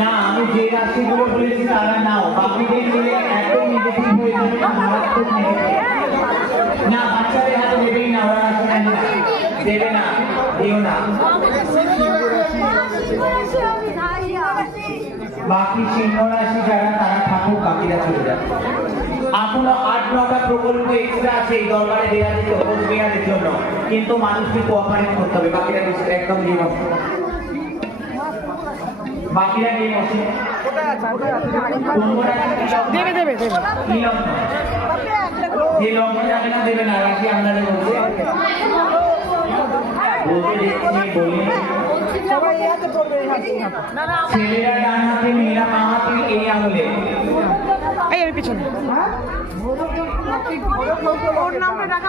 না, আমি যে রাশিগুলো বলেছি তারা নাও, বাকিদের মিলে একদম নেগেটিভ হয়ে যাবে, মারাত্মক নেগেটিভ। না, বাচ্চাদের হাতে দেবেই না, ওরা রাশি জানি না, দেবে না, দিও না। বাকি সিংহ রাশি যারা তারা ঠাকুর, বাকিরা চলে যাবে। এখনো 8-9টা প্রকল্প এক্সট্রা আছে এই দরবারে দেওয়া যেত কোচবিহারের জন্য, কিন্তু মানুষকে কোঅপারেট করতে হবে, বাকিরা একদম নিয়ে বসে, বাকিরা নিয়ে বসে। দেবে দেবে দেবে কি লগ্ন? যে লগ্ন যাবে না দেবে না, রাশি আপনাদের বলছে বলতে দেখছি বলি। ছেলেরা ডান হাতে, মেয়েরা বাঁ হাতে, এই আঙুলে। এই আমি পিছনে ওর নামটা টাকা